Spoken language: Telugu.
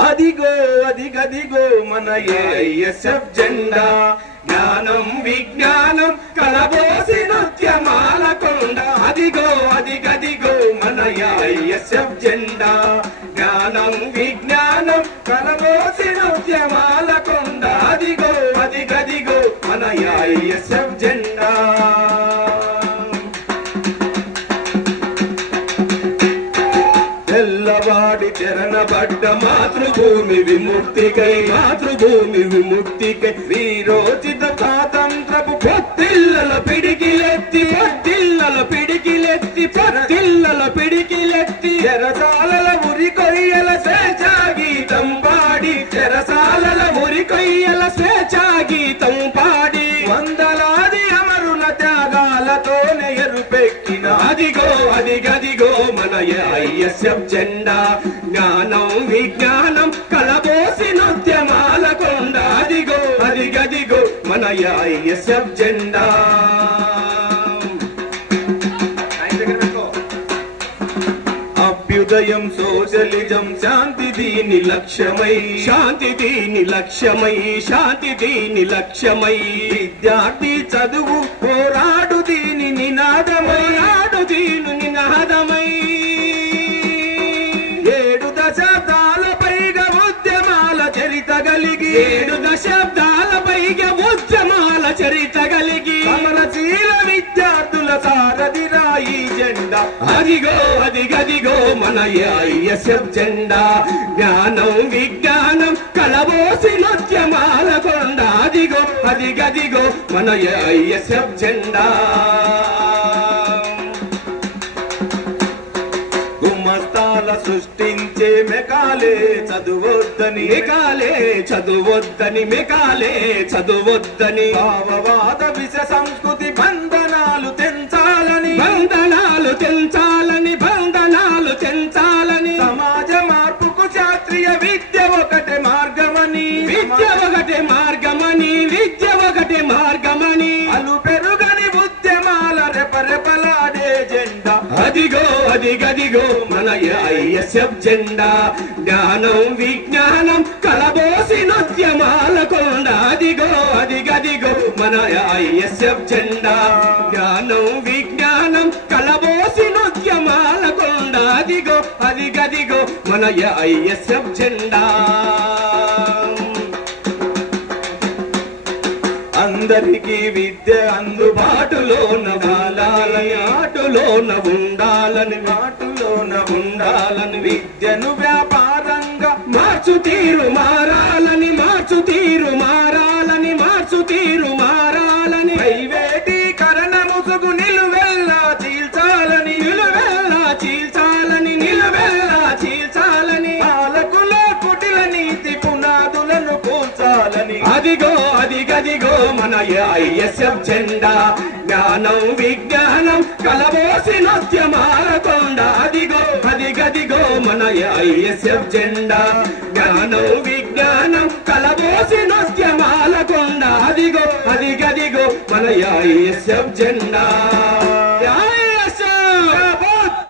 అదిగో అదిగదిగో మన ఏఐఎస్ఎఫ్ జెండా జ్ఞానం విజ్ఞానం కలబోసి నృత్యమాల కొండ అదిగో అదిగదిగో మన ఏఐఎస్ఎఫ్ జెండా జ్ఞానం విజ్ఞానం కలబోసి నృత్యమాల కొండ అదిగో అదిగదిగో మన ఏఐఎస్ఎఫ్ జెండా తెల్లవాడి చెరనబడ్డ మాతృభూమి విముక్తికై వీరోచిత స్వాతంత్రపు పొత్తిళ్ళల పిడికిలెత్తి చెరసాలల ఉరి కొయ్యల స్వేచ్ఛా గీతం పాడి వందలాది అమరుల త్యాగాలతోనే ఎరుపెక్కిన అదిగో అదిగదిగో మన ఏఐఎస్ఎఫ్ జెండా జ్ఞానం విజ్ఞానం కలబోసి నృత్యమాల కొండ అదిగో అదిగదిగో మన ఏఐఎస్ఎఫ్ జెండా అభ్యుదయం సోషలిజం శాంతి దీని లక్ష్యమై విద్యార్థి చదువు పోరాడు దీని నినాదమై 7 దశాబ్దాల పైగా ఉద్యమాల చరిత కలిగి అమరశీల విద్యార్థుల సారథిరా ఈ జెండా అదిగో అదిగదిగో మన ఏఐఎస్ఎఫ్ జెండా జ్ఞానం విజ్ఞానం కలబోసి నృత్యమాల కొండ అదిగో అదిగదిగో మన ఏఐఎస్ఎఫ్ జెండా గుమ్మస్తాల సృష్టించే మెకాలే చదువొద్దని భావవాద విష సంస్కృతి బంధనాలు తెంచాలని సమాజ మార్పుకు శాస్త్రీయ విద్య ఒకటే మార్గమని అలు పెరుగని ఉద్యమాల రెపరెపలాడే జెండా అదిగో అదిగదిగో మన ఏఐఎస్ఎఫ్ జెండా జ్ఞానం విజ్ఞానం కలబోసి నృత్యమాల కొండ అదిగో అదిగదిగో మన ఏఐఎస్ఎఫ్ జెండా జ్ఞానం విజ్ఞానం కలబోసి నృత్యమాల కొండ అదిగో అదిగదిగో మన ఏఐఎస్ఎఫ్ జెండా అందరికీ విద్య అందుబాటులోన ఉండాలని విద్యను వ్యాపారంగా మార్చు తీరు మారాలని ప్రైవేటీకరణ ముసుగు నిలువెల్లా చీల్చాలని పాలకుల కుటిల నీతి పునాదులను కూల్చాలని అదిగో అదిగదిగో మన ఏఐఎస్ఎఫ్ జెండా జ్ఞానం విజ్ఞానం కలబోసి నృత్యమాల కొండ అదిగో అదిగదిగో మన ఏఐఎస్ఎఫ్ జెండా జ్ఞానం విజ్ఞానం కలబోసి నృత్యమాల కొండ అదిగో అదిగదిగో మన ఏఐఎస్ఎఫ్ జెండా